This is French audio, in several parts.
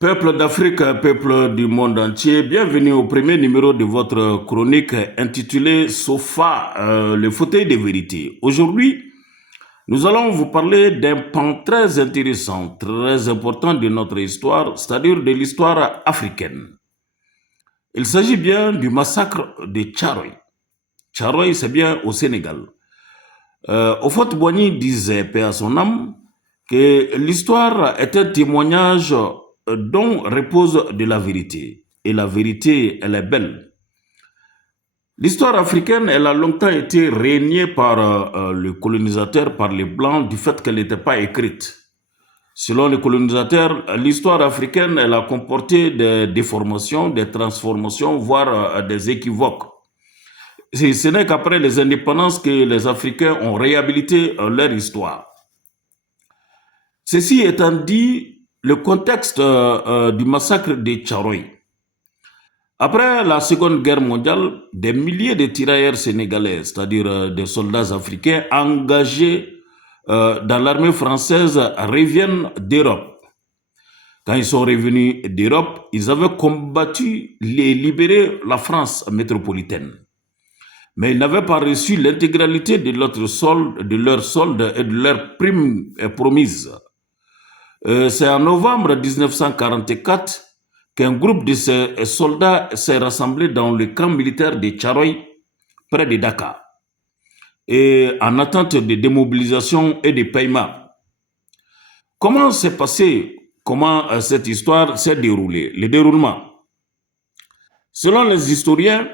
Peuple d'Afrique, peuple du monde entier, bienvenue au premier numéro de votre chronique intitulée Sofa, le fauteuil de vérité. Aujourd'hui, nous allons vous parler d'un pan très intéressant, très important de notre histoire, c'est-à-dire de l'histoire africaine. Il s'agit bien du massacre de Tcharoy. Tcharoy, c'est bien au Sénégal. Houphouët-Boigny disait, paix à son âme, que l'histoire est un témoignage dont repose de la vérité. Et la vérité, elle est belle. L'histoire africaine, elle a longtemps été régnée par le colonisateur, par les Blancs, du fait qu'elle n'était pas écrite. Selon les colonisateurs, l'histoire africaine, elle a comporté des déformations, des transformations, voire des équivoques. Ce n'est qu'après les indépendances que les Africains ont réhabilité leur histoire. Ceci étant dit, le contexte du massacre de Tcharoy. Après la Seconde Guerre mondiale, des milliers de tirailleurs sénégalais, c'est-à-dire des soldats africains engagés dans l'armée française, reviennent d'Europe. Quand ils sont revenus d'Europe, ils avaient combattu et libéré la France métropolitaine. Mais ils n'avaient pas reçu l'intégralité de leur solde et de leur prime promise. C'est en novembre 1944 qu'un groupe de ces soldats s'est rassemblé dans le camp militaire de Tcharoy, près de Dakar, et en attente de démobilisation et de paiement. Comment s'est passé, comment cette histoire s'est déroulée, le déroulement? Selon les historiens,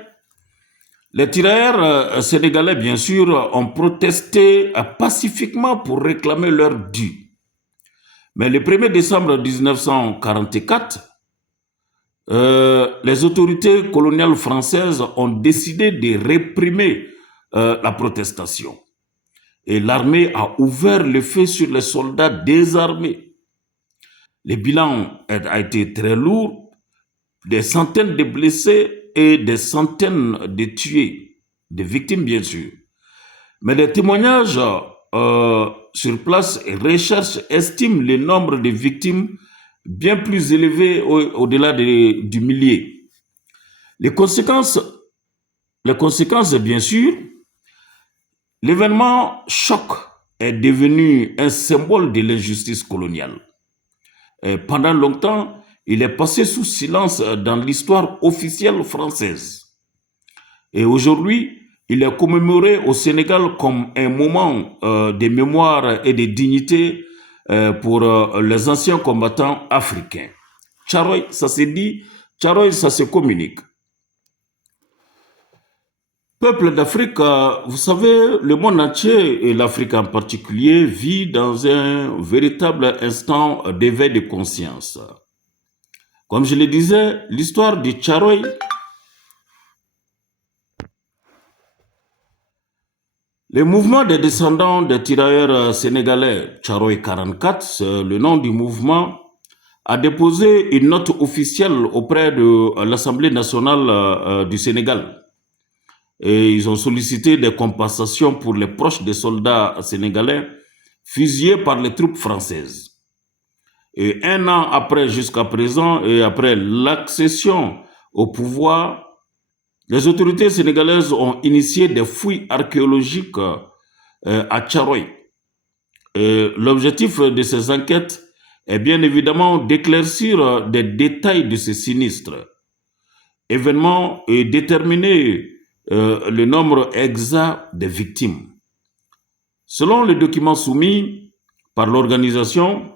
les tirailleurs sénégalais, bien sûr, ont protesté pacifiquement pour réclamer leur dû. Mais le 1er décembre 1944, les autorités coloniales françaises ont décidé de réprimer la protestation. Et l'armée a ouvert le feu sur les soldats désarmés. Le bilan a été très lourd, des centaines de blessés et des centaines de tués, des victimes bien sûr. Mais les témoignages sur place et recherches estiment le nombre de victimes bien plus élevé au-delà du millier. Les conséquences, bien sûr, l'événement choc est devenu un symbole de l'injustice coloniale. Et pendant longtemps, il est passé sous silence dans l'histoire officielle française. Et aujourd'hui, il est commémoré au Sénégal comme un moment de mémoire et de dignité pour les anciens combattants africains. Tcharoy, ça se dit, Tcharoy, ça se communique. Peuple d'Afrique, vous savez, le monde entier, et l'Afrique en particulier, vit dans un véritable instant d'éveil de conscience. Comme je le disais, l'histoire de Tcharoy, le mouvement des descendants des tirailleurs sénégalais, Tcharoy 44, c'est le nom du mouvement, a déposé une note officielle auprès de l'Assemblée nationale du Sénégal. Et ils ont sollicité des compensations pour les proches des soldats sénégalais fusillés par les troupes françaises. Et un an après, jusqu'à présent, et après l'accession au pouvoir, les autorités sénégalaises ont initié des fouilles archéologiques à Tcharoy. L'objectif de ces enquêtes est bien évidemment d'éclaircir des détails de ces sinistres événements et déterminer le nombre exact des victimes. Selon le document soumis par l'organisation,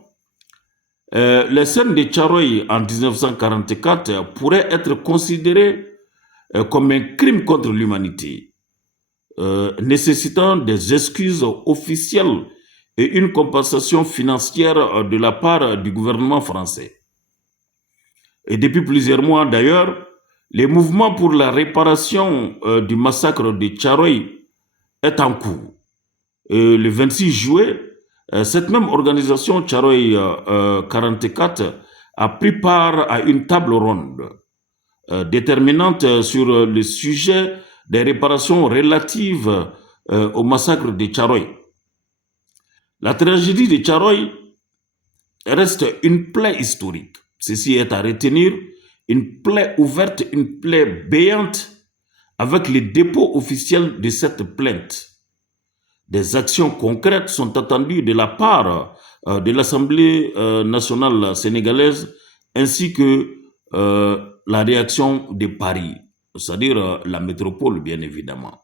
les scènes de Tcharoy en 1944 pourraient être considérées comme un crime contre l'humanité, nécessitant des excuses officielles et une compensation financière de la part du gouvernement français. Et depuis plusieurs mois d'ailleurs, le mouvement pour la réparation du massacre de Tcharoy est en cours. Le 26 juillet, cette même organisation Tcharoy 44 a pris part à une table ronde déterminante sur le sujet des réparations relatives au massacre de Tcharoy. La tragédie de Tcharoy reste une plaie historique. Ceci est à retenir, une plaie ouverte, une plaie béante, avec le dépôt officiel de cette plainte. Des actions concrètes sont attendues de la part de l'Assemblée nationale sénégalaise ainsi que la réaction de Paris, c'est-à-dire la métropole, bien évidemment.